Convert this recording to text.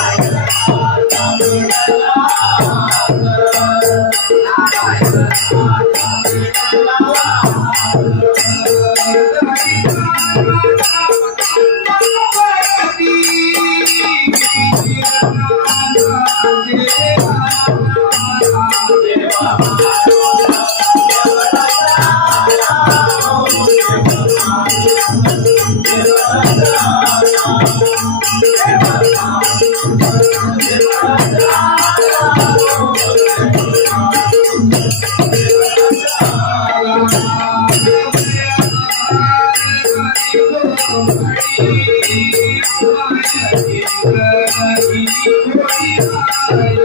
I'm